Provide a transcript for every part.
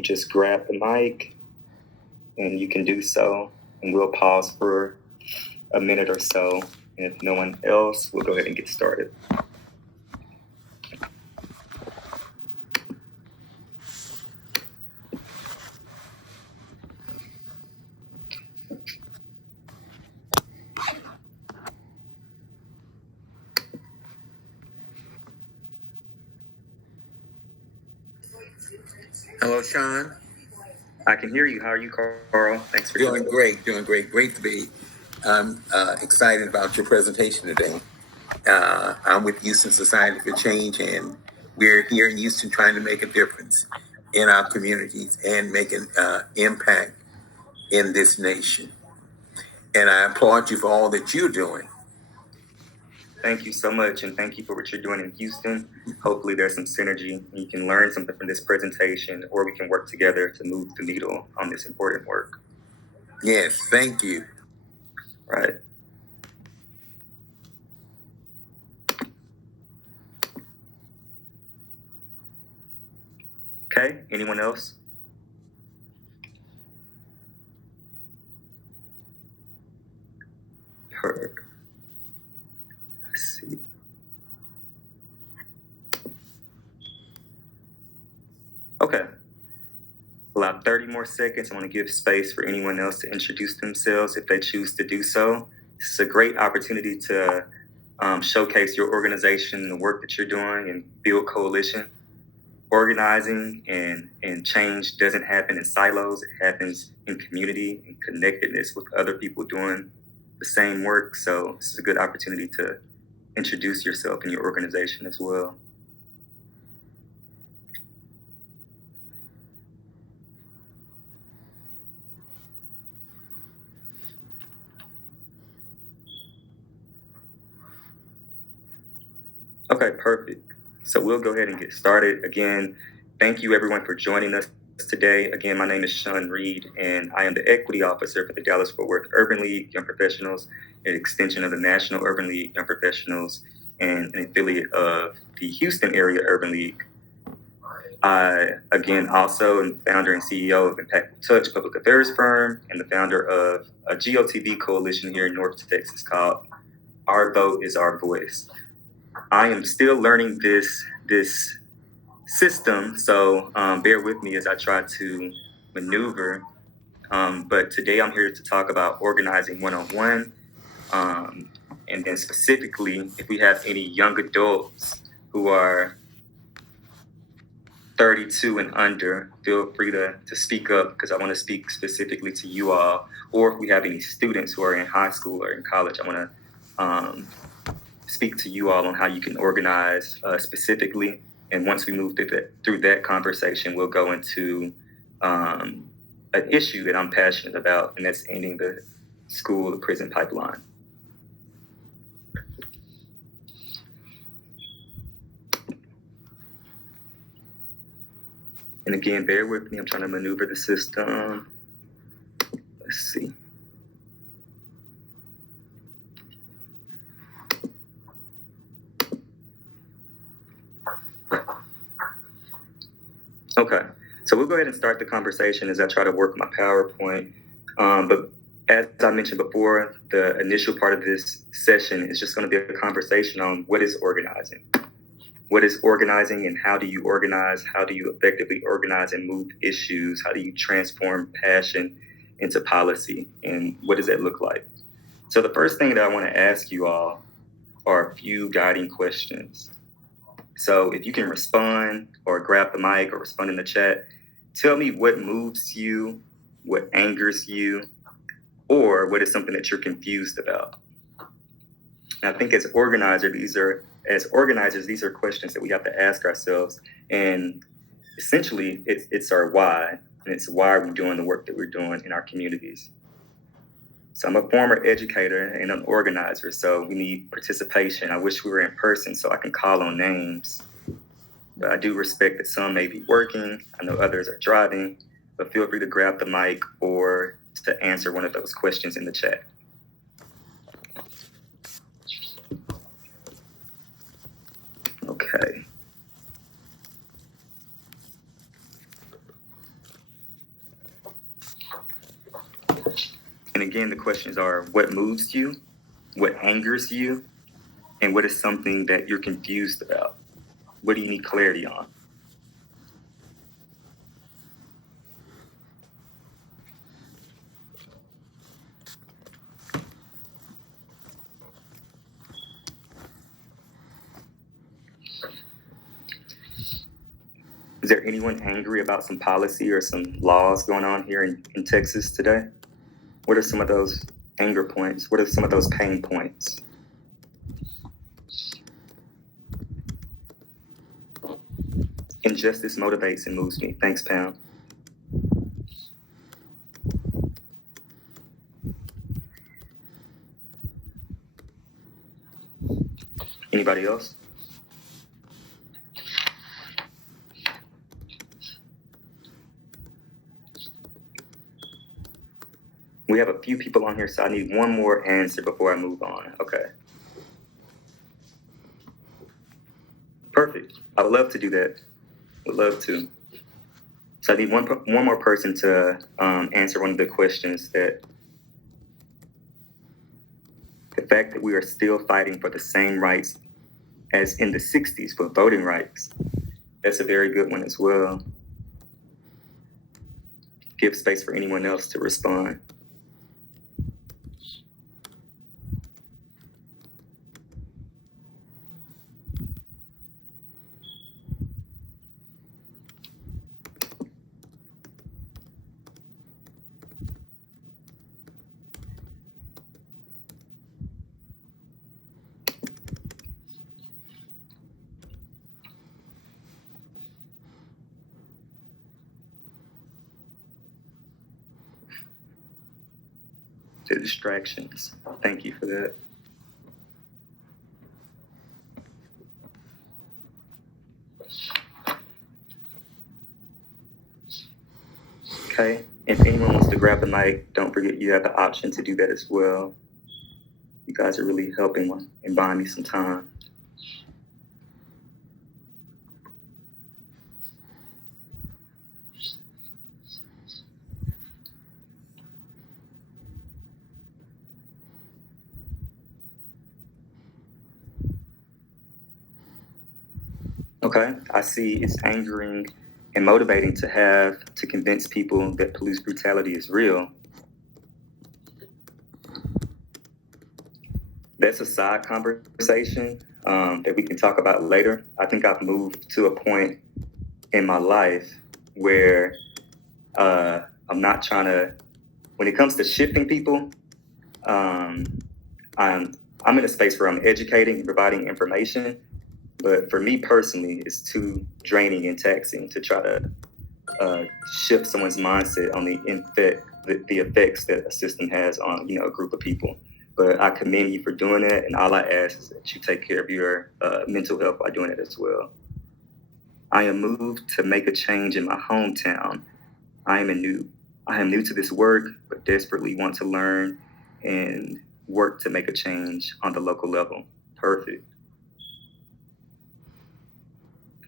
you just grab the mic, and you can do so, and we'll pause for a minute or so. And if no one else, we'll go ahead and get started. Hello, Sean. I can hear you. How are you, Carl? Thanks for Doing great. Great to be. I'm excited about your presentation today. I'm with Houston Society for Change, and we're here in Houston trying to make a difference in our communities and make an impact in this nation. And I applaud you for all that you're doing. Thank you so much, and thank you for what you're doing in Houston. Hopefully there's some synergy, and you can learn something from this presentation, or we can work together to move the needle on this important work. Yes, thank you. Right. Okay, anyone else? Heard. Let's see. Okay. About 30 more seconds. I want to give space for anyone else to introduce themselves if they choose to do so. This is a great opportunity to showcase your organization and the work that you're doing and build coalition. Organizing and change doesn't happen in silos. It happens in community and connectedness with other people doing the same work. So this is a good opportunity to introduce yourself and your organization as well. Okay, perfect. So we'll go ahead and get started. Again, thank you everyone for joining us today. Again, my name is Sean Reed, and I am the Equity Officer for the Dallas-Fort Worth Urban League Young Professionals, an extension of the National Urban League Young Professionals, and an affiliate of the Houston Area Urban League. I, again, also am founder and CEO of Impactful Touch public affairs firm, and the founder of a GOTV coalition here in North Texas called Our Vote is Our Voice. I am still learning this system, so bear with me as I try to maneuver. But today I'm here to talk about organizing one-on-one, and then specifically, if we have any young adults who are 32 and under, feel free to speak up, because I want to speak specifically to you all. Or if we have any students who are in high school or in college, I want to speak to you all on how you can organize specifically. And once we move through that conversation, we'll go into an issue that I'm passionate about, and that's ending the school to prison pipeline. And again, bear with me. I'm trying to maneuver the system. Let's see. Okay, so we'll go ahead and start the conversation as I try to work my PowerPoint. But as I mentioned before, the initial part of this session is just going to be a conversation on what is organizing. What is organizing, and how do you organize? How do you effectively organize and move issues? How do you transform passion into policy? And what does that look like? So the first thing that I want to ask you all are a few guiding questions. So if you can respond or grab the mic or respond in the chat, tell me what moves you, what angers you, or what is something that you're confused about. And I think as organizers, these are questions that we have to ask ourselves. And essentially, it's our why, and it's why we're doing the work that we're doing in our communities. So I'm a former educator and an organizer, so we need participation. I wish we were in person so I can call on names. But I do respect that some may be working. I know others are driving, but feel free to grab the mic or to answer one of those questions in the chat. Okay. again, the questions are: what moves you, what angers you, and what is something that you're confused about? What do you need clarity on? Is there anyone angry about some policy or some laws going on here in Texas today? What are some of those anger points? What are some of those pain points? Injustice motivates and moves me. Thanks, Pam. Anybody else? We have a few people on here, so I need one more answer before I move on. Okay. Perfect. I would love to do that. Would love to. So I need one more person to answer one of the questions that the fact that we are still fighting for the same rights as in the 60s for voting rights. That's a very good one as well. Give space for anyone else to respond. The distractions. Thank you for that. Okay. If anyone wants to grab the mic, don't forget you have the option to do that as well. You guys are really helping and buying me some time. Okay, I see it's angering and motivating to have to convince people that police brutality is real. That's a side conversation that we can talk about later. I think I've moved to a point in my life where I'm not trying to, when it comes to shifting people, I'm in a space where I'm educating and providing information. But for me personally, it's too draining and taxing to try to shift someone's mindset on the effects that a system has on a group of people. But I commend you for doing that, and all I ask is that you take care of your mental health by doing it as well. I am moved to make a change in my hometown. I am new to this work, but desperately want to learn and work to make a change on the local level. Perfect.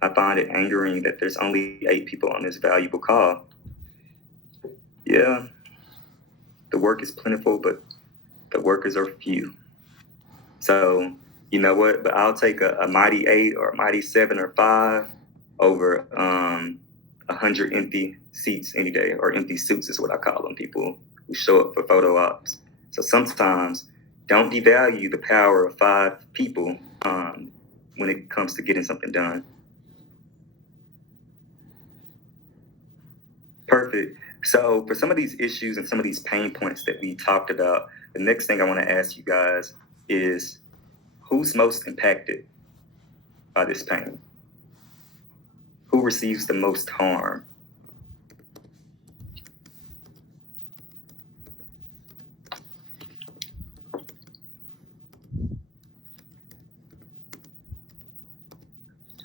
I find it angering that there's only 8 people on this valuable call. Yeah, the work is plentiful, but the workers are few. So, you know what? But I'll take a mighty 8 or a mighty 7 or 5 over 100 empty seats any day, or empty suits is what I call them, people who show up for photo ops. So sometimes don't devalue the power of 5 people when it comes to getting something done. Perfect. So for some of these issues and some of these pain points that we talked about, the next thing I want to ask you guys is, who's most impacted by this pain? Who receives the most harm?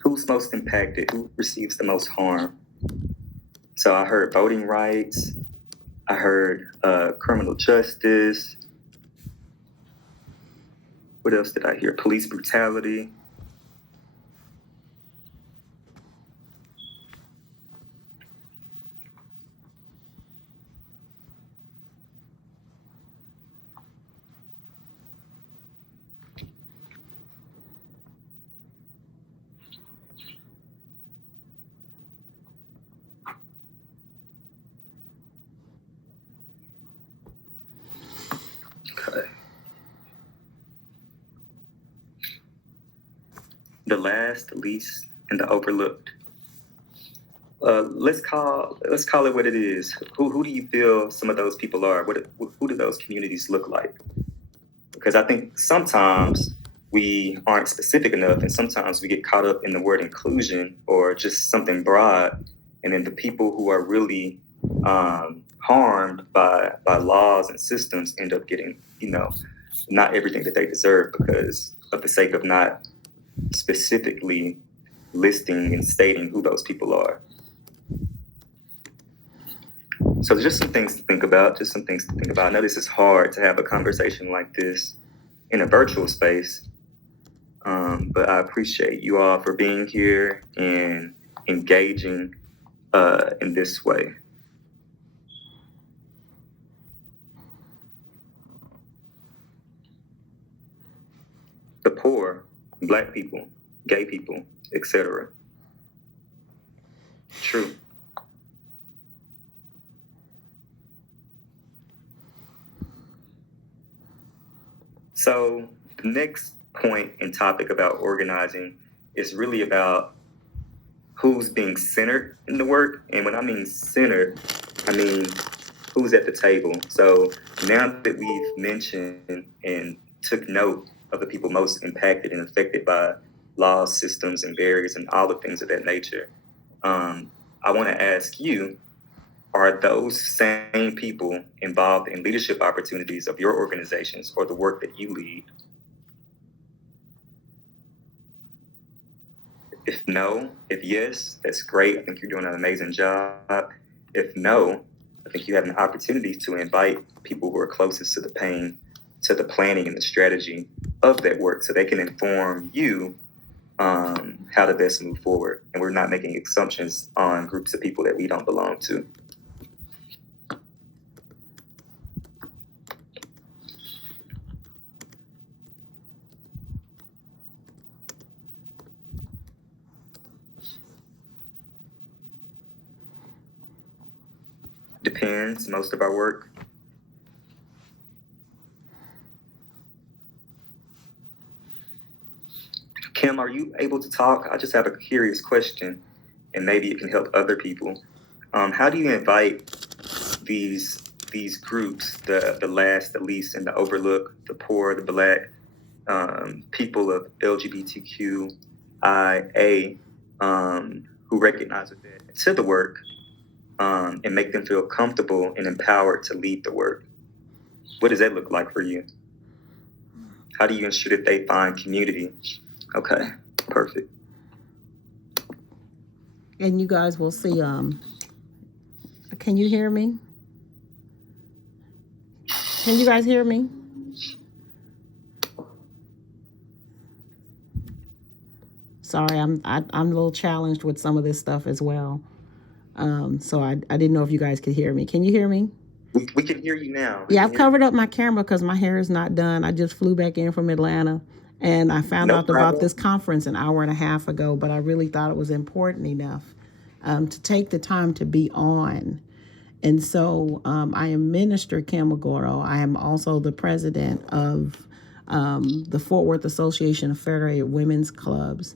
Who's most impacted? Who receives the most harm? So I heard voting rights. I heard criminal justice. What else did I hear? Police brutality. the last, the least, and the overlooked. Let's call it what it is. Who do you feel some of those people are? Who do those communities look like? Because I think sometimes we aren't specific enough, and sometimes we get caught up in the word inclusion or just something broad, and then the people who are really harmed by laws and systems end up getting, not everything that they deserve because of the sake of not specifically listing and stating who those people are. So just some things to think about, I know this is hard to have a conversation like this in a virtual space, but I appreciate you all for being here and engaging in this way. The poor, Black people, gay people, etc. True. So the next point and topic about organizing is really about who's being centered in the work. And when I mean centered, I mean who's at the table. So now that we've mentioned and took note of the people most impacted and affected by laws, systems, and barriers and all the things of that nature, I want to ask you, are those same people involved in leadership opportunities of your organizations or the work that you lead? If no, if yes, that's great. I think you're doing an amazing job. If no, I think you have an opportunity to invite people who are closest to the pain, to the planning and the strategy of that work so they can inform you how to best move forward. And we're not making assumptions on groups of people that we don't belong to. Depends, most of our work. Kim, are you able to talk? I just have a curious question, and maybe it can help other people. How do you invite these groups, the last, the least, and the overlooked, the poor, the Black, people of LGBTQIA, who recognize that to the work, and make them feel comfortable and empowered to lead the work? What does that look like for you? How do you ensure that they find community? Okay, perfect. And you guys will see, can you hear me? Can you guys hear me? Sorry, I'm a little challenged with some of this stuff as well. So I didn't know if you guys could hear me. Can you hear me? We can hear you now. Yeah, I've covered up my camera because my hair is not done. I just flew back in from Atlanta, and I found out about this conference an hour and a half ago, but I really thought it was important enough to take the time to be on. And so I am Minister Kim Agoro. I am also the president of the Fort Worth Association of Federated Women's Clubs.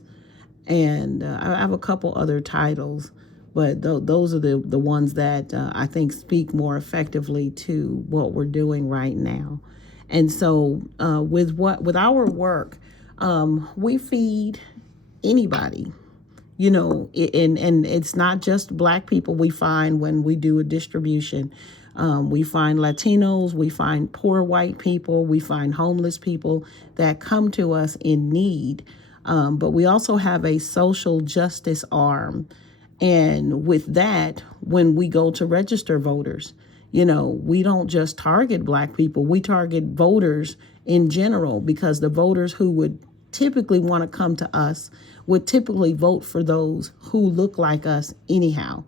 And I have a couple other titles, but those are the ones that I think speak more effectively to what we're doing right now. And so with our work, we feed anybody, and it's not just Black people we find when we do a distribution. We find Latinos, we find poor white people, we find homeless people that come to us in need. But we also have a social justice arm. And with that, when we go to register voters, we don't just target Black people, we target voters in general, because the voters who would typically want to come to us would typically vote for those who look like us anyhow.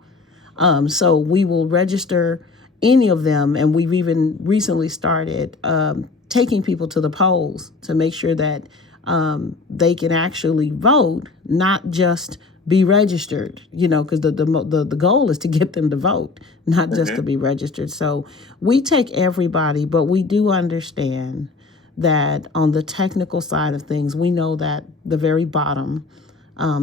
So we will register any of them. And we've even recently started taking people to the polls to make sure that they can actually vote, not just be registered, because the goal is to get them to vote, not just to be registered. So we take everybody, but we do understand that on the technical side of things, we know that the very bottom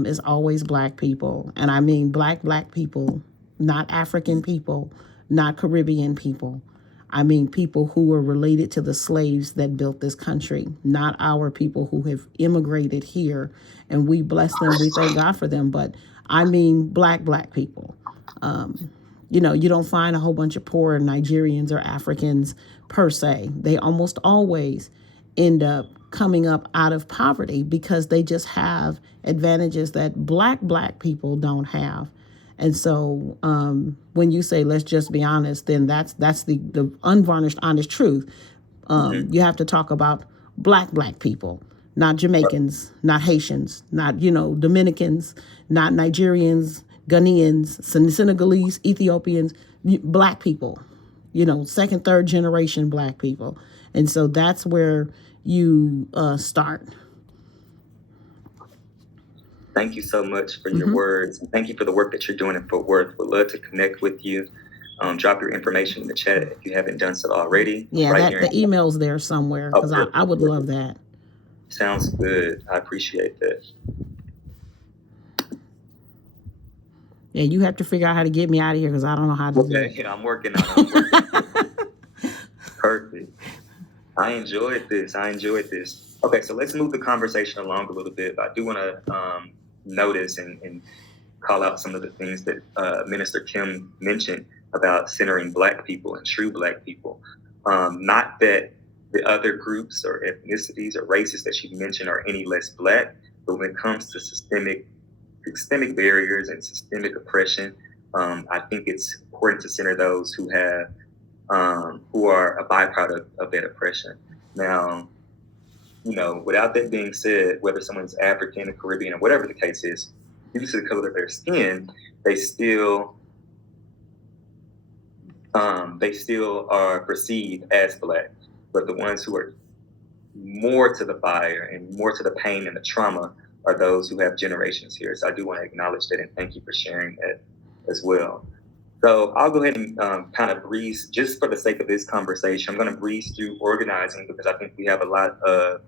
is always Black people. And I mean Black people, not African people, not Caribbean people. I mean people who were related to the slaves that built this country, not our people who have immigrated here. And we bless them, we thank God for them. But I mean Black people. You know, you don't find a whole bunch of poor Nigerians or Africans per se. They almost always end up coming up out of poverty because they just have advantages that Black people don't have. And so when you say, let's just be honest, then that's the unvarnished, honest truth. You have to talk about Black people, not Jamaicans, not Haitians, not, you know, Dominicans, not Nigerians, Ghanaians, Senegalese, Ethiopians, Black people, you know, second, third generation Black people. And so that's where you start. Thank you so much for your words. And thank you for the work that you're doing in Fort Worth. We'd love to connect with you. Drop your information in the chat if you haven't done so already. Yeah, right, the email's there somewhere because I would love that. Sounds good. I appreciate that. Yeah, you have to figure out how to get me out of here because I don't know how to do it. Yeah, I'm working on it. Perfect. I enjoyed this. Okay, so let's move the conversation along a little bit. I do want to notice and call out some of the things that Minister Kim mentioned about centering Black people and true Black people. Not that the other groups or ethnicities or races that she mentioned are any less Black, but when it comes to systemic barriers and systemic oppression, I think it's important to center those who have who are a byproduct of that oppression. Now, you know, without that being said, whether someone's African or Caribbean or whatever the case is, due to the color of their skin, they still are perceived as Black. But the ones who are more to the fire and more to the pain and the trauma are those who have generations here. So I do want to acknowledge that and thank you for sharing that as well. So I'll go ahead and kind of breeze, just for the sake of this conversation, I'm going to breeze through organizing because I think we have a lot of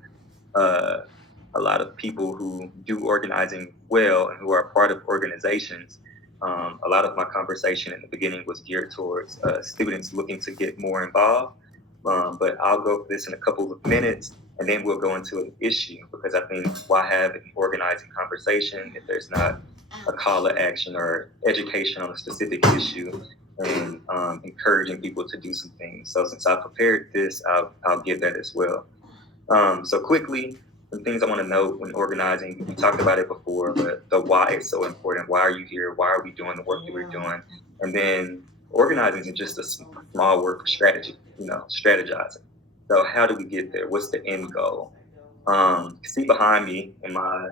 people who do organizing well and who are part of organizations. A lot of my conversation in the beginning was geared towards students looking to get more involved. But I'll go for this in a couple of minutes and then we'll go into an issue because I think why have an organizing conversation if there's not a call to action or education on a specific issue and encouraging people to do some things. So since I prepared this, I'll give that as well. So quickly, some things I want to note when organizing, we talked about it before, but the why is so important. Why are you here? Why are we doing the work that we're doing? And then organizing is just a small word for strategy, you know, strategizing. So how do we get there? What's the end goal? See behind me in my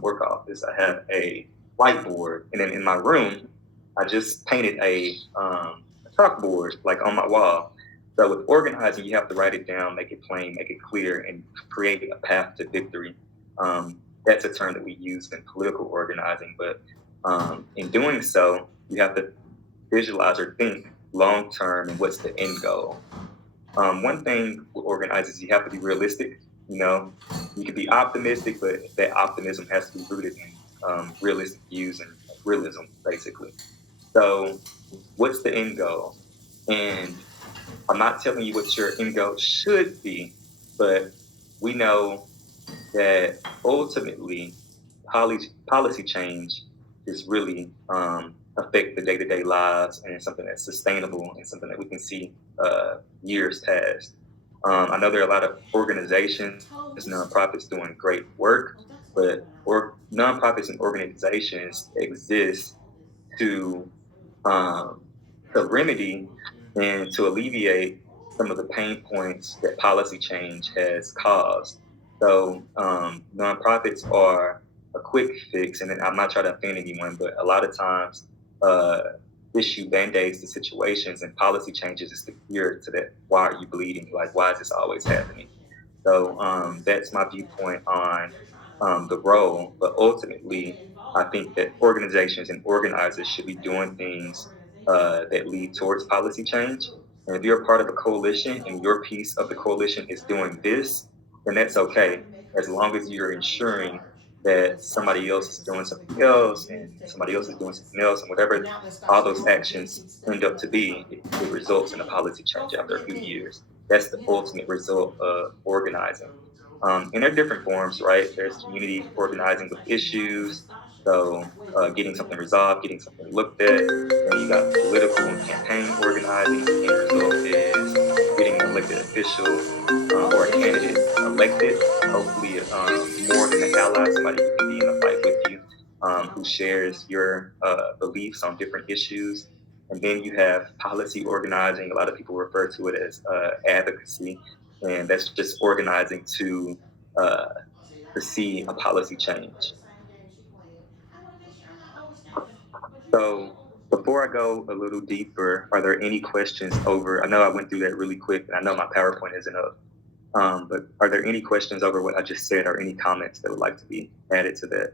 work office, I have a whiteboard. And then in my room, I just painted a chalkboard like on my wall. So with organizing, you have to write it down, make it plain, make it clear, and create a path to victory. That's a term that we use in political organizing, but in doing so, you have to visualize or think long term and what's the end goal. One thing with organizers, you have to be realistic. You know, you can be optimistic, but that optimism has to be rooted in realistic views and realism, basically. So what's the end goal? And I'm not telling you what your end goal should be, but we know that ultimately policy change is really affect the day-to-day lives and it's something that's sustainable and something that we can see years past. I know there are a lot of organizations, nonprofits doing great work, but nonprofits and organizations exist to remedy and to alleviate some of the pain points that policy change has caused. So nonprofits are a quick fix, and I'm not trying to offend anyone, but a lot of times issue band-aids to situations, and policy changes is the cure to that. Why are you bleeding? Like, why is this always happening? So that's my viewpoint on the role. But ultimately, I think that organizations and organizers should be doing things that lead towards policy change. And if you're a part of a coalition and your piece of the coalition is doing this, then that's okay, as long as you're ensuring that somebody else is doing something else and somebody else is doing something else, and whatever all those actions end up to be, it results in a policy change after a few years. That's the ultimate result of organizing. And there are different forms, right? There's community organizing with issues, so getting something resolved, getting something looked at. Then you got political and campaign organizing. The end result is getting an elected official or a candidate elected, hopefully more than an ally, somebody who can be in the fight with you, who shares your beliefs on different issues. And then you have policy organizing. A lot of people refer to it as advocacy, and that's just organizing uh, to see a policy change. So before I go a little deeper, are there any questions over? I know I went through that really quick, and I know my PowerPoint isn't up. But are there any questions over what I just said, or any comments that would like to be added to that?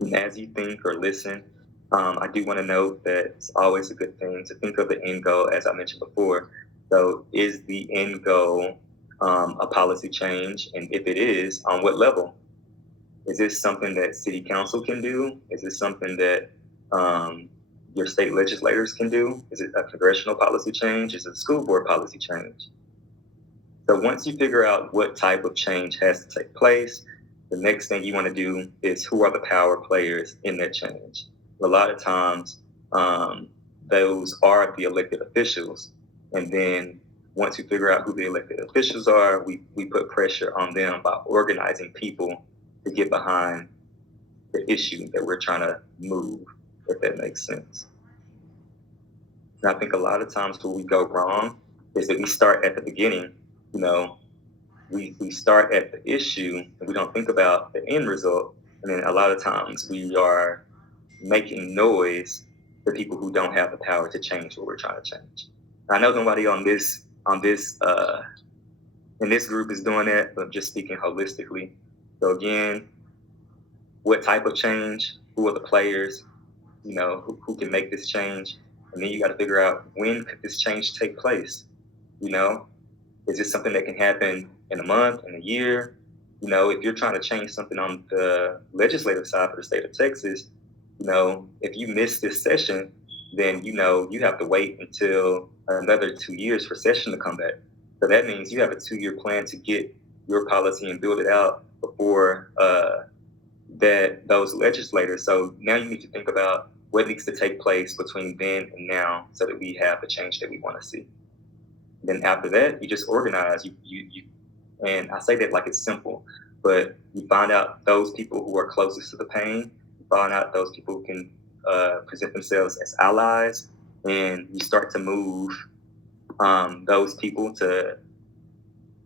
And as you think or listen, I do want to note that it's always a good thing to think of the end goal, as I mentioned before. So, is the end goal a policy change? And if it is, on what level? Is this something that city council can do? Is this something that your state legislators can do? Is it a congressional policy change? Is it a school board policy change? So once you figure out what type of change has to take place, the next thing you want to do is who are the power players in that change? A lot of times, those are the elected officials. And then once you figure out who the elected officials are, we put pressure on them by organizing people to get behind the issue that we're trying to move, if that makes sense. And I think a lot of times where we go wrong is that we start at the beginning. You know, we start at the issue and we don't think about the end result. And then a lot of times we are making noise for people who don't have the power to change what we're trying to change. I know nobody in this group is doing that, but just speaking holistically. So again, what type of change? Who are the players? You know, who can make this change? And then you got to figure out, when could this change take place? You know, is this something that can happen in a month, in a year? You know, if you're trying to change something on the legislative side for the state of Texas, you know, if you miss this session, then, you know, you have to wait until another 2 years for session to come back. So that means you have a 2-year plan to get your policy and build it out before those legislators. So now you need to think about what needs to take place between then and now so that we have the change that we want to see. Then after that, you just organize. And I say that like it's simple, but you find out those people who are closest to the pain. You find out those people who can present themselves as allies, and you start to move those people to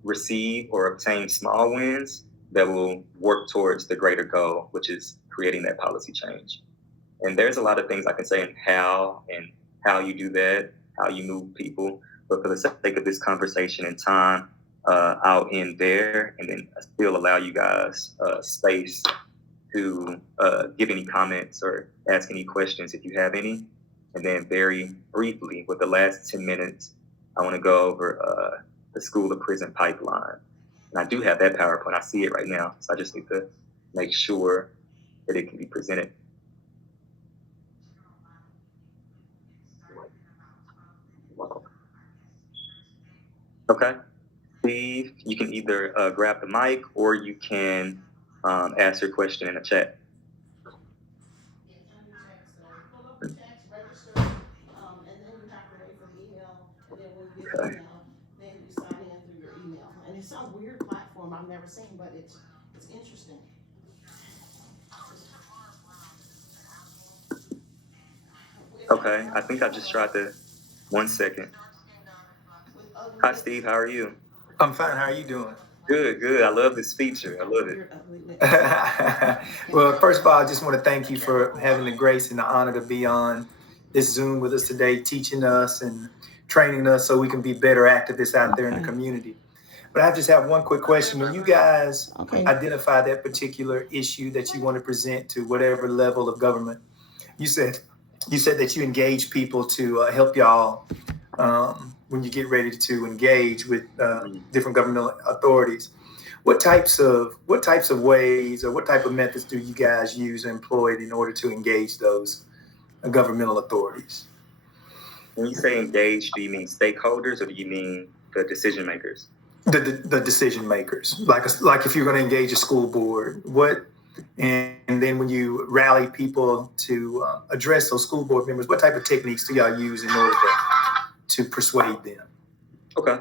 receive or obtain small wins that will work towards the greater goal, which is creating that policy change. And there's a lot of things I can say in how you do that, how you move people. But for the sake of this conversation and time, I'll end there, and then still allow you guys space to give any comments or ask any questions if you have any. And then very briefly, with the last 10 minutes, I want to go over the school to prison pipeline. And I do have that PowerPoint. I see it right now. So I just need to make sure that it can be presented. Okay. Steve, you can either grab the mic or you can ask your question in the chat. Okay. Then you sign in through your email. And it's some weird platform I've never seen, but it's interesting. Okay, I think I just tried to. 1 second. Hi, Steve. How are you? I'm fine. How are you doing? Good, good. I love this feature. I love it. Well, first of all, I just want to thank you for having the grace and the honor to be on this Zoom with us today, teaching us and training us so we can be better activists out there in the community. But I just have one quick question. When you guys identify that particular issue that you want to present to whatever level of government, you said that you engage people to help y'all when you get ready to engage with different governmental authorities. What types of ways or what type of methods do you guys use or employ in order to engage those governmental authorities? When you say engage, do you mean stakeholders or do you mean the decision makers? The decision makers, like if you're going to engage a school board, and then when you rally people to address those school board members, what type of techniques do y'all use in order to persuade them? Okay,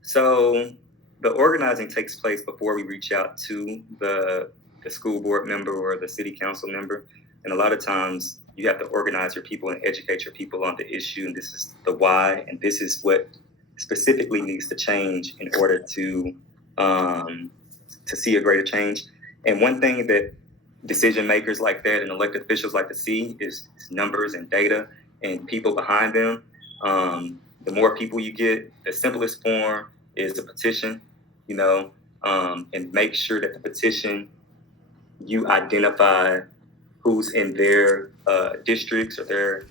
so the organizing takes place before we reach out to the school board member or the city council member, and a lot of times you have to organize your people and educate your people on the issue, and this is the why, and this is what specifically needs to change in order to see a greater change. And one thing that decision makers like that and elected officials like to see is numbers and data and people behind them. The more people you get, the simplest form is a petition, and make sure that the petition, you identify who's in their districts or their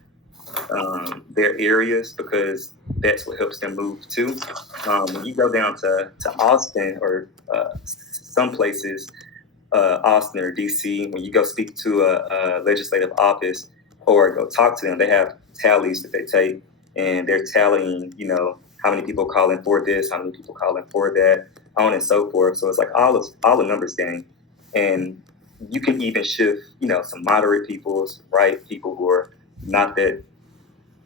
areas, because that's what helps them move too. When you go down to Austin or some places, Austin or DC, when you go speak to a legislative office or go talk to them, they have tallies that they take, and they're tallying, how many people call in for this, how many people call in for that, on and so forth. So it's like all the numbers game. And you can even shift, some moderate people, some right people who are not that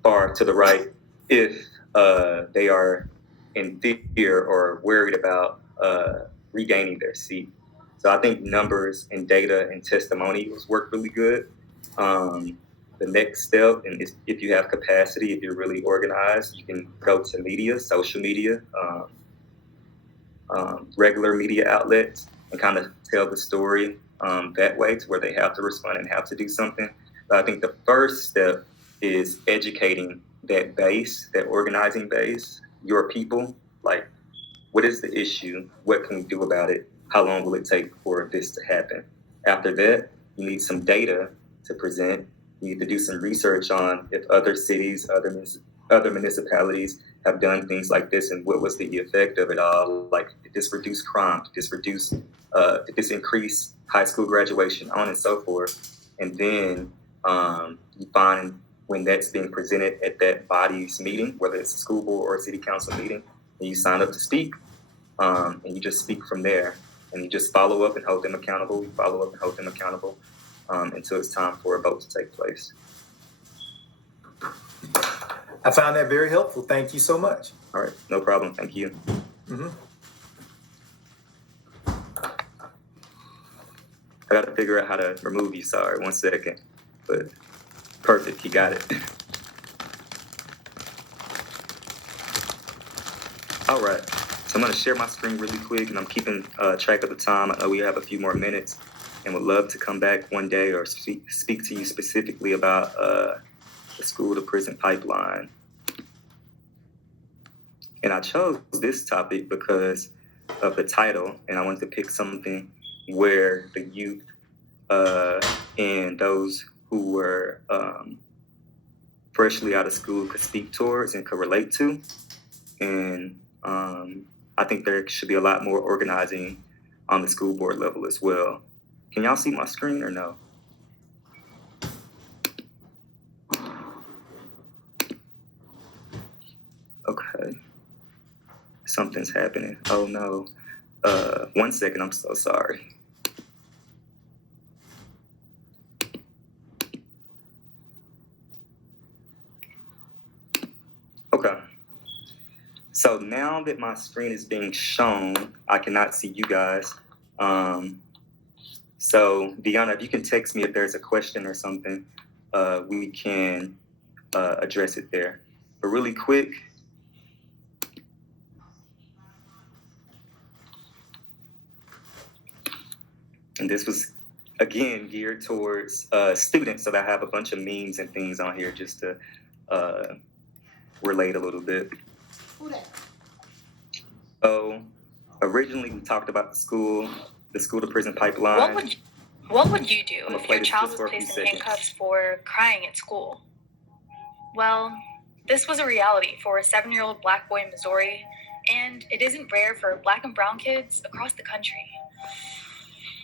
far to the right, if they are in fear or worried about regaining their seat. So I think numbers and data and testimonials work really good. The next step, and if you have capacity, if you're really organized, you can go to media, social media, regular media outlets, and kind of tell the story that way, to where they have to respond and have to do something. But I think the first step is educating that base, that organizing base, your people. Like, what is the issue? What can we do about it? How long will it take for this to happen? After that, you need some data to present. You need to do some research on if other cities, other municipalities have done things like this, and what was the effect of it all? Like, did this reduce crime? Did this increase high school graduation? On and so forth. And then you find when that's being presented at that body's meeting, whether it's a school board or a city council meeting, and you sign up to speak, and you just speak from there. And you just follow up and hold them accountable. You follow up and hold them accountable until it's time for a vote to take place. I found that very helpful. Thank you so much. All right, no problem. Thank you. Mm-hmm. I got to figure out how to remove you. Sorry, 1 second. But perfect, you got it. All right. So I'm going to share my screen really quick, and I'm keeping track of the time. I know we have a few more minutes, and would love to come back one day or speak to you specifically about the school to prison pipeline. And I chose this topic because of the title, and I wanted to pick something where the youth and those who were freshly out of school could speak towards and could relate to. And I think there should be a lot more organizing on the school board level as well. Can y'all see my screen or no? Okay. Something's happening. Oh no. 1 second, I'm so sorry. Okay. So now that my screen is being shown, I cannot see you guys. So Deanna, if you can text me if there's a question or something, we can address it there. But really quick, and this was, again, geared towards students, so that I have a bunch of memes and things on here just to relate a little bit. So originally we talked about the school to prison pipeline. What would you do if your child was placed in handcuffs for crying at school? Well, This was a reality for a 7-year-old Black boy in Missouri, and it isn't rare for Black and brown kids across the country.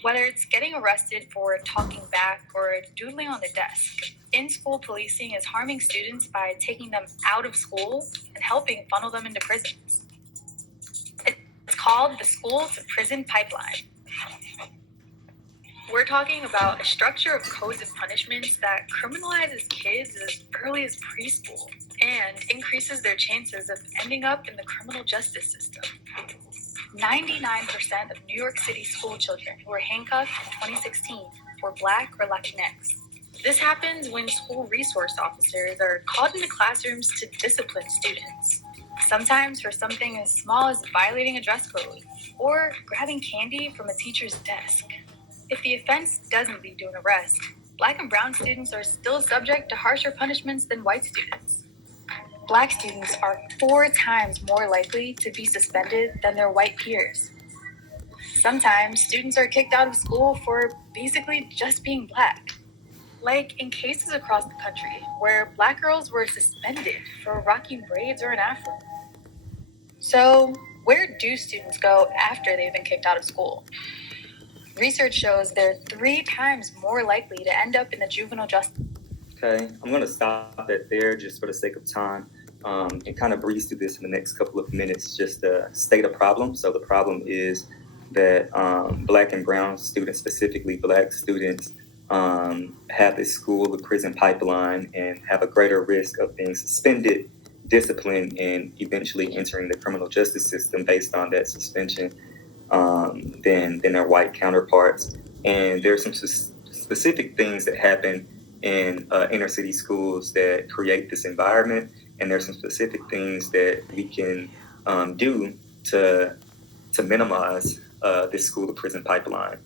Whether it's getting arrested for talking back or doodling on the desk, in-school policing is harming students by taking them out of school and helping funnel them into prisons. It's called the school to prison pipeline. We're talking about a structure of codes and punishments that criminalizes kids as early as preschool and increases their chances of ending up in the criminal justice system. 99% of New York City school children who were handcuffed in 2016 were Black or Latinx. This happens when school resource officers are called into classrooms to discipline students, sometimes for something as small as violating a dress code or grabbing candy from a teacher's desk. If the offense doesn't lead to an arrest, Black and brown students are still subject to harsher punishments than white students. Black students are 4 times more likely to be suspended than their white peers. Sometimes students are kicked out of school for basically just being Black. Like in cases across the country where Black girls were suspended for rocking braids or an afro. So, where do students go after they've been kicked out of school? Research shows they're 3 times more likely to end up in the juvenile justice. Okay, I'm going to stop it there just for the sake of time and kind of breeze through this in the next couple of minutes, just to state a problem. So the problem is that Black and brown students, specifically Black students, have this school to prison pipeline and have a greater risk of being suspended, disciplined, and eventually entering the criminal justice system based on that suspension than their white counterparts. And there's some specific things that happen in inner city schools that create this environment, and there's some specific things that we can do to minimize this school to prison pipeline.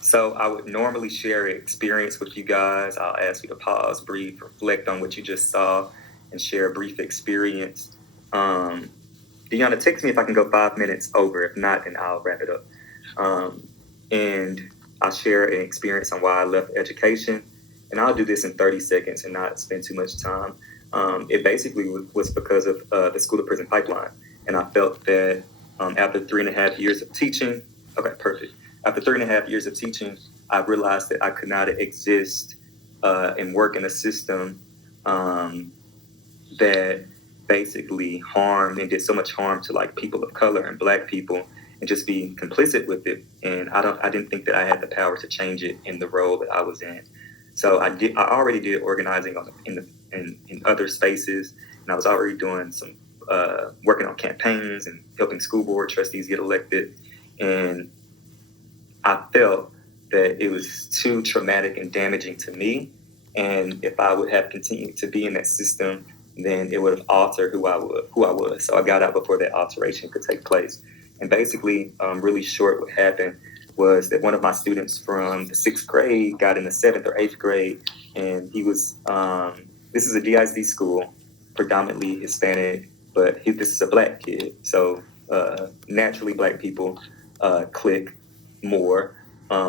So I would normally share an experience with you guys. I'll ask you to pause, breathe, reflect on what you just saw, and share a brief experience. Deanna, text me if I can go 5 minutes over. If not, then I'll wrap it up. And I'll share an experience on why I left education. And I'll do this in 30 seconds and not spend too much time. It basically was because of the school to prison pipeline. And I felt that after 3.5 years of teaching, After 3.5 years of teaching, I realized that I could not exist and work in a system that basically harmed and did so much harm to like people of color and Black people, and just be complicit with it. And I didn't think that I had the power to change it in the role that I was in. So I already did organizing in other spaces, and I was already doing some working on campaigns and helping school board trustees get elected. And I felt that it was too traumatic and damaging to me. And if I would have continued to be in that system, then it would have altered who I was. So I got out before that alteration could take place. And basically, really short, what happened was that one of my students from the 6th grade got in the 7th or 8th grade, and he was, this is a DISD school, predominantly Hispanic, but this is a Black kid. So naturally, Black people click more.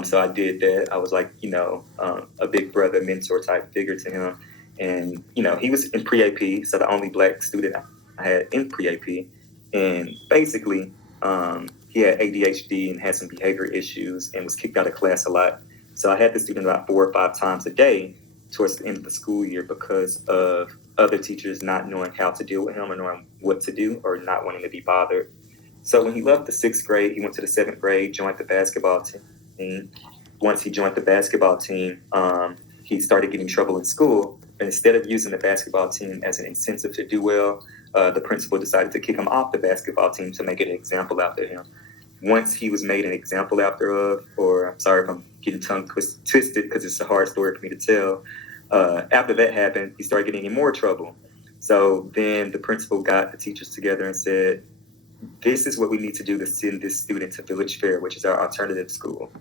So I did that. I was like, a big brother, mentor type figure to him. And, he was in pre-AP, so the only Black student I had in pre-AP. And basically, he had ADHD and had some behavior issues and was kicked out of class a lot. So I had the student about 4 or 5 times a day towards the end of the school year because of other teachers not knowing how to deal with him or knowing what to do or not wanting to be bothered. So when he left the 6th grade, he went to the 7th grade, joined the basketball team. Once he joined the basketball team, he started getting trouble in school. And instead of using the basketball team as an incentive to do well, the principal decided to kick him off the basketball team to make an example after him. Once he was made an example after of, or I'm sorry if I'm getting tongue twisted because it's a hard story for me to tell. After that happened, he started getting in more trouble. So then the principal got the teachers together and said, this is what we need to do to send this student to Village Fair, which is our alternative school.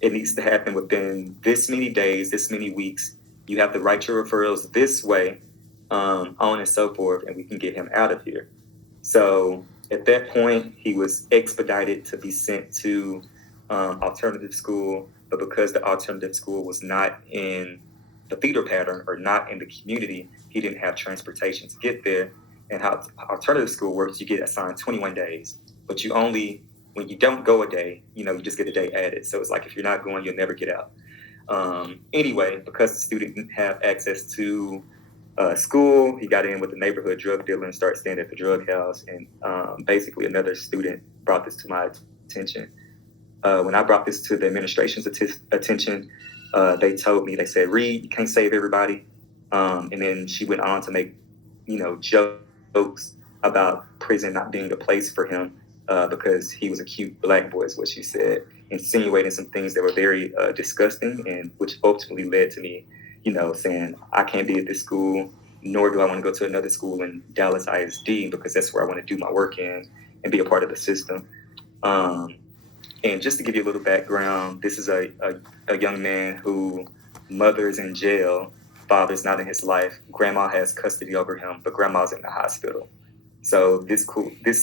It needs to happen within this many days, this many weeks. You have to write your referrals this way, on and so forth, and we can get him out of here. So at that point, he was expedited to be sent to alternative school, but because the alternative school was not in the feeder pattern or not in the community, he didn't have transportation to get there. And how alternative school works, you get assigned 21 days, but you only, when you don't go a day, you just get a day added. So it's like if you're not going, you'll never get out. Anyway, because the student didn't have access to school, he got in with the neighborhood drug dealer and started staying at the drug house. And basically another student brought this to my attention. When I brought this to the administration's attention, they told me, they said, Reed, you can't save everybody. And then she went on to make, jokes about prison not being a place for him because he was a cute black boy, is what she said, insinuating some things that were very disgusting, and which ultimately led to me, saying I can't be at this school, nor do I want to go to another school in Dallas ISD because that's where I want to do my work in and be a part of the system. And just to give you a little background, this is a young man who mother's in jail, father's not in his life, grandma has custody over him, but grandma's in the hospital. So this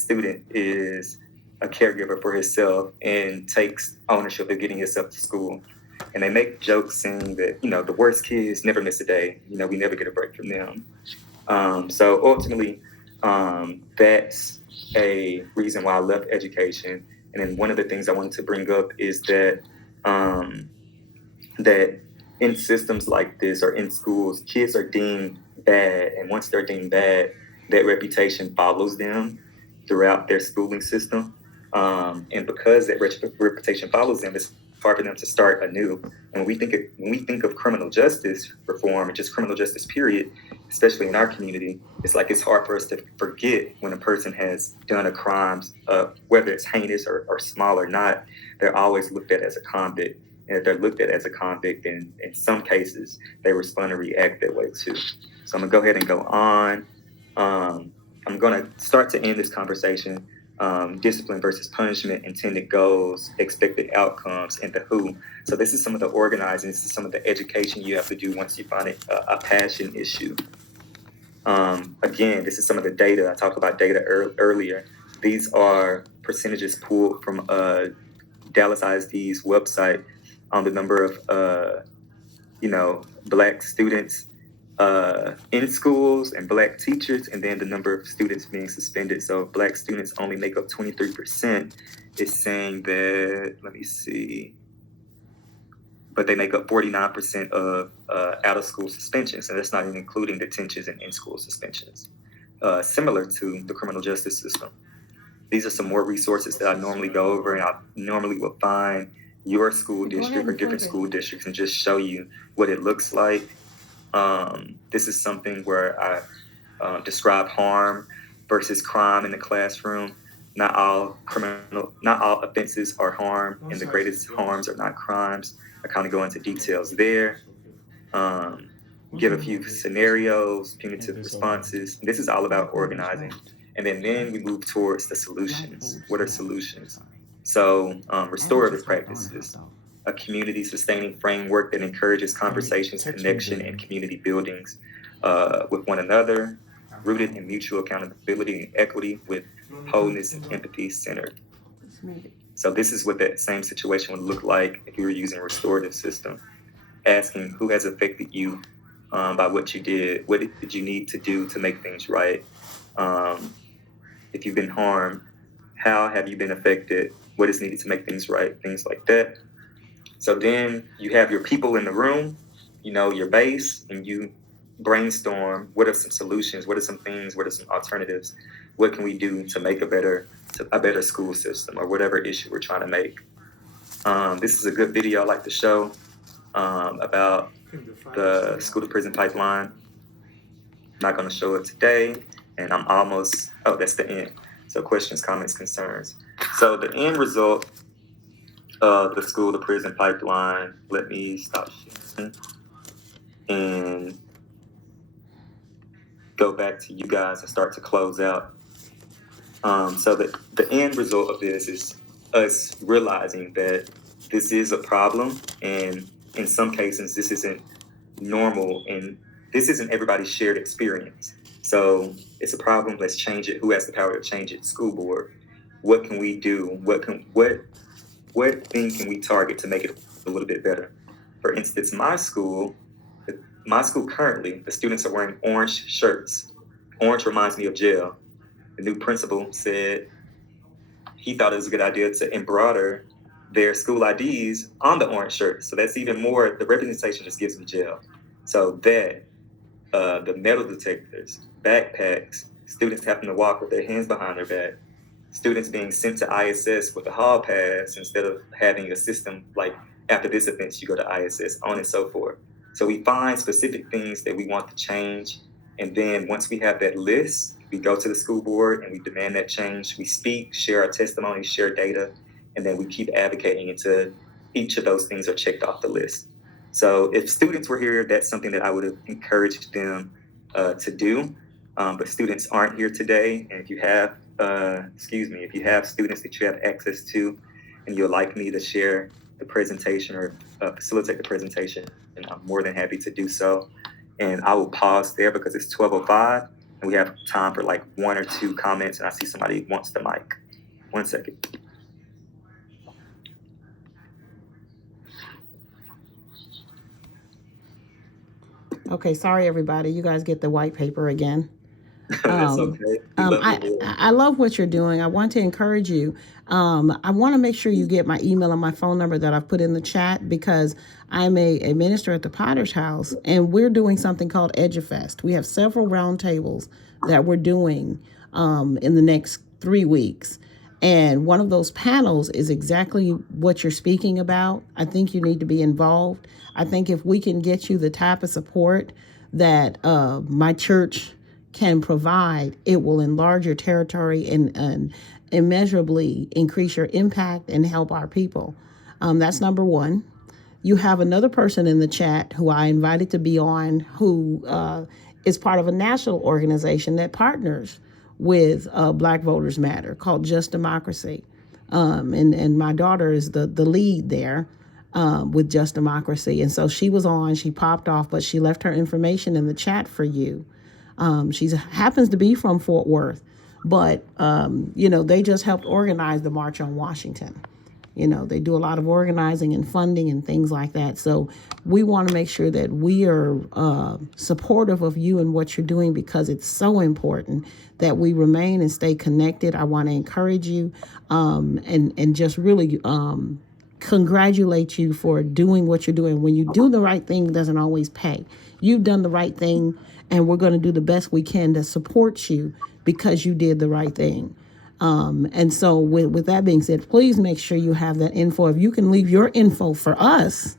student is a caregiver for himself and takes ownership of getting himself to school. And they make jokes saying that, the worst kids never miss a day. We never get a break from them. So ultimately, that's a reason why I left education. And then one of the things I wanted to bring up is that that in systems like this or in schools, kids are deemed bad. And once they're deemed bad, that reputation follows them throughout their schooling system. And because that reputation follows them, it's hard for them to start anew. And when we think of criminal justice reform and just criminal justice period, especially in our community, it's like it's hard for us to forget when a person has done a crime, whether it's heinous or small or not, they're always looked at as a convict. And if they're looked at as a convict, then in some cases, they respond and react that way too. So I'm gonna go ahead and go on. I'm gonna start to end this conversation. Discipline versus punishment, intended goals, expected outcomes, and the who. So this is some of the organizing, this is some of the education you have to do once you find it a passion issue. Again, this is some of the data. I talked about data earlier. These are percentages pulled from Dallas ISD's website on the number of, Black students in schools and Black teachers, and then the number of students being suspended. So Black students only make up 23%. It's saying that, let me see, but they make up 49% of out-of-school suspensions, and that's not even including detentions and in-school suspensions, similar to the criminal justice system. These are some more resources that I normally go over, and I normally will find your school district or different school districts and just show you what it looks like. This is something where I describe harm versus crime in the classroom. Not all offenses are harm, and the greatest harms are not crimes. I kind of go into details there. Give a few scenarios, punitive responses. This is all about organizing. And then we move towards the solutions. What are solutions? So restorative practices, a community sustaining framework that encourages conversations, connection, and community buildings with one another, rooted in mutual accountability and equity, with wholeness and empathy centered. So this is what that same situation would look like if you were using a restorative system. Asking who has affected you by what you did, what did you need to do to make things right? If you've been harmed, how have you been affected? What is needed to make things right? Things like that. So then you have your people in the room, your base, and you brainstorm, what are some solutions? What are some things? What are some alternatives? What can we do to make a better school system, or whatever issue we're trying to make? This is a good video I like to show about the school to prison pipeline. I'm not going to show it today, and I'm almost, that's the end. So questions, comments, concerns. So the end result of the school to prison pipeline, let me stop sharing and go back to you guys and start to close out. So the end result of this is us realizing that this is a problem, and in some cases this isn't normal, and this isn't everybody's shared experience. So it's a problem, let's change it. Who has the power to change it? School board. What can we do? What thing can we target to make it a little bit better? For instance, my school, my school currently, the students are wearing orange shirts. Orange reminds me of jail. The new principal said he thought it was a good idea to embroider their school IDs on the orange shirt. So that's even more, the representation just gives them jail. So that, the metal detectors, backpacks, students having to walk with their hands behind their back, students being sent to ISS with a hall pass instead of having a system like after this offense, you go to ISS, on and so forth. So we find specific things that we want to change. And then once we have that list, we go to the school board and we demand that change. We speak, share our testimony, share data, and then we keep advocating until each of those things are checked off the list. So if students were here, that's something that I would have encouraged them to do. But students aren't here today. And if you have, if you have students that you have access to and you'd like me to share the presentation or facilitate the presentation, and I'm more than happy to do so. And I will pause there because it's 12:05 and we have time for like one or two comments. And I see somebody wants the mic. 1 second. Okay, sorry everybody. You guys get the white paper again. That's okay. I love what you're doing. I want to encourage you. I want to make sure you get my email and my phone number that I've put in the chat, because I'm a minister at the Potter's House, and we're doing something called EduFest. We have several roundtables that we're doing in the next 3 weeks. And one of those panels is exactly what you're speaking about. I think you need to be involved. I think if we can get you the type of support that my church can provide, it will enlarge your territory and immeasurably increase your impact and help our people. That's number one. You have another person in the chat who I invited to be on, who is part of a national organization that partners with Black Voters Matter, called Just Democracy. And my daughter is the lead there with Just Democracy. And so she was on, she popped off, but she left her information in the chat for you. She happens to be from Fort Worth, but, they just helped organize the March on Washington. They do a lot of organizing and funding and things like that. So we want to make sure that we are supportive of you and what you're doing, because it's so important that we remain and stay connected. I want to encourage you and just really congratulate you for doing what you're doing. When you do the right thing, it doesn't always pay. You've done the right thing, and we're going to do the best we can to support you because you did the right thing. And so with that being said, please make sure you have that info. If you can leave your info for us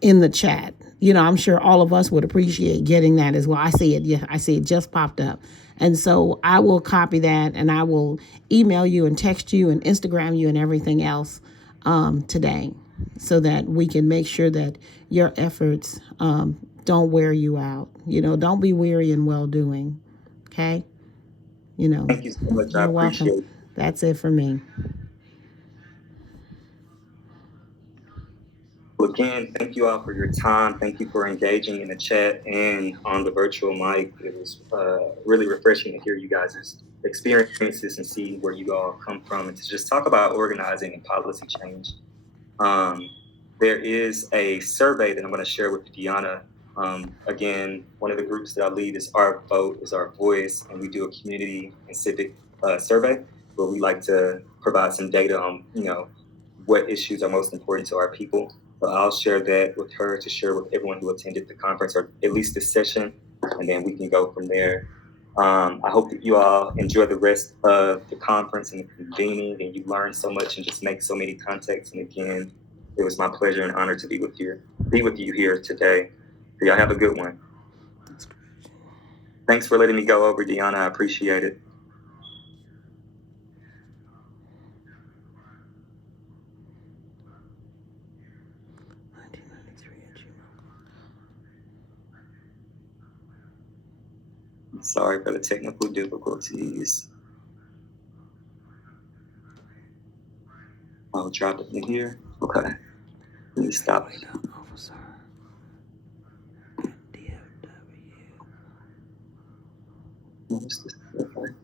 in the chat, I'm sure all of us would appreciate getting that as well. I see it. Yeah, I see it just popped up. And so I will copy that, and I will email you and text you and Instagram you and everything else today, so that we can make sure that your efforts don't wear you out. Don't be weary in well-doing. Okay? Thank you so much. I appreciate it. That's it for me. Well, again, thank you all for your time. Thank you for engaging in the chat and on the virtual mic. It was really refreshing to hear you guys' experiences and see where you all come from, and to just talk about organizing and policy change. There is a survey that I'm going to share with Deanna. Again, one of the groups that I lead is Our Vote is Our Voice, and we do a community and civic survey where we like to provide some data on, what issues are most important to our people. So I'll share that with her to share with everyone who attended the conference, or at least this session, and then we can go from there. I hope that you all enjoy the rest of the conference and the convening, and you learn so much and just make so many contacts. And again, it was my pleasure and honor to be with you here today. So y'all have a good one. Thanks for letting me go over, Deanna. I appreciate it. Sorry for the technical difficulties. I'll drop it in here. Okay. Let me stop it. What's this? Okay.